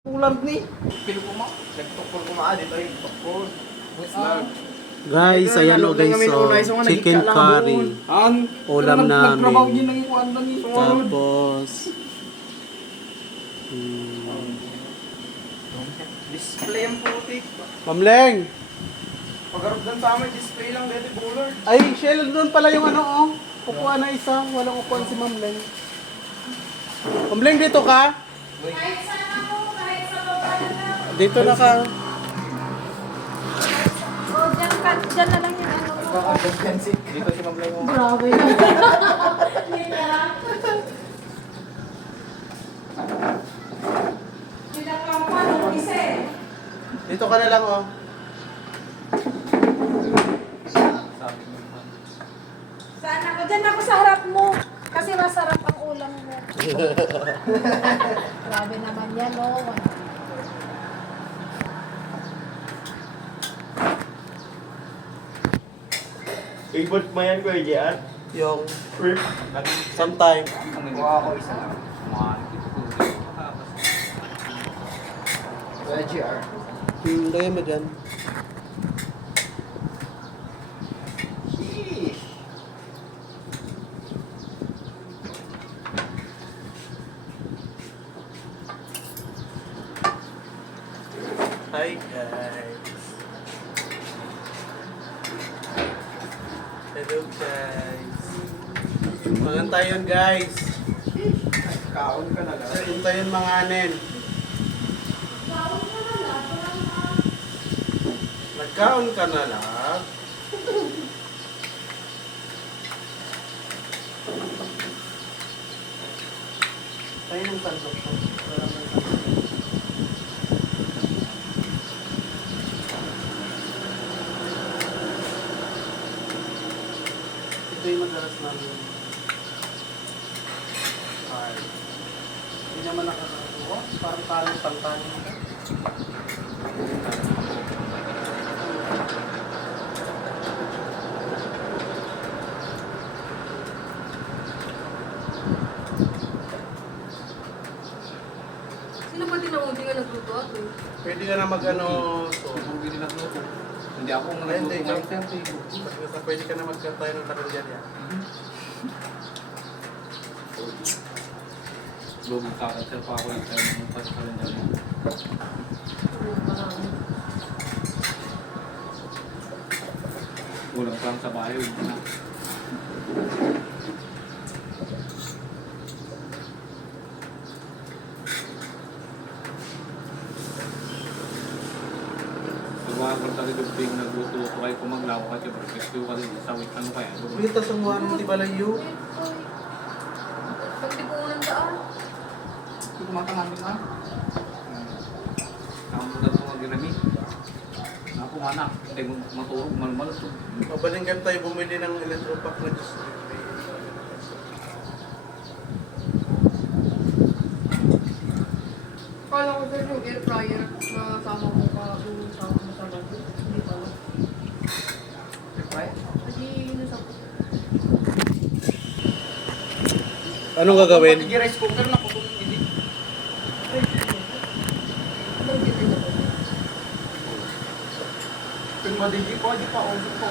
Ulam ni. Pilo ko ma. Nagtokol ko ma dito yung tokol. Guys, ayan o guys, so chicken curry. Ulam Nagtrabaho namin. din nang ikuan lang ni. Tapos, Display ang putik. Mamleng! Pagkarap dan sa amin, display lang dito, bullard. Ay, Shell, doon pala yung ano oh. Kukuha na isa. Walang upuan si Mamleng. Mamleng, dito ka? Kahit saan ako, kahit sa bawal na. Dito na ka. O, dyan na lang yung ano mo. Dito si Mamlay mo. Grabe. Pinakapan, isa eh. Dito ka na lang oh. Saan ako? Dyan ako sa harap mo. Kasi masarap ang ulam mo. Grabe naman yan, oh. Favorite mo yan, Kuya Jian? Yung Shrimp. sometime. Kuha ako isa lang. Kuya JR. Lagay mo dyan. Sheesh. Hi guys. Hello guys. Mangan tayo guys. Kaon ka na lang. Kain tayo mga anen. Nagkaon ka na lang. Tayo ng sandok ko. Ito yung madalas namin. Ay. Hindi naman nakakagawa. Parang talong pangkanin. Sino ba tinawag nga nagluto ako? Pwede ka na mag-ano. So, Hindi ako ang Hindi, nagluto. basta pwede ka na magkantay ng karinderya. Lubog kakasal pa ako yung tayo ng pagkakalendar mo. Marami. Kulang pa lang sa bayo, yun na. Pagwakag ko talaga yung nagluto ko kayo kumaglaw ka siya, perspective ka din, sa week ano kaya. Pagkita sa mga hindi balayo. Pag di ko unang daan. Hindi kumatangamin na. Ako mo na mga ginamit. Ako mana, hindi mo maturog, malmalos. Mabalinggan tayo bumili ng electropack na Diyos. Kala ko sir yung air fryer na sama ko pa yung sama mo sa bago. Hindi pala. Right? Kasi nasa ko. Anong gagawin? Pati rice cooker na kung hindi. Anong gawin ako? Kung madigi ko, di pa. Usap pa.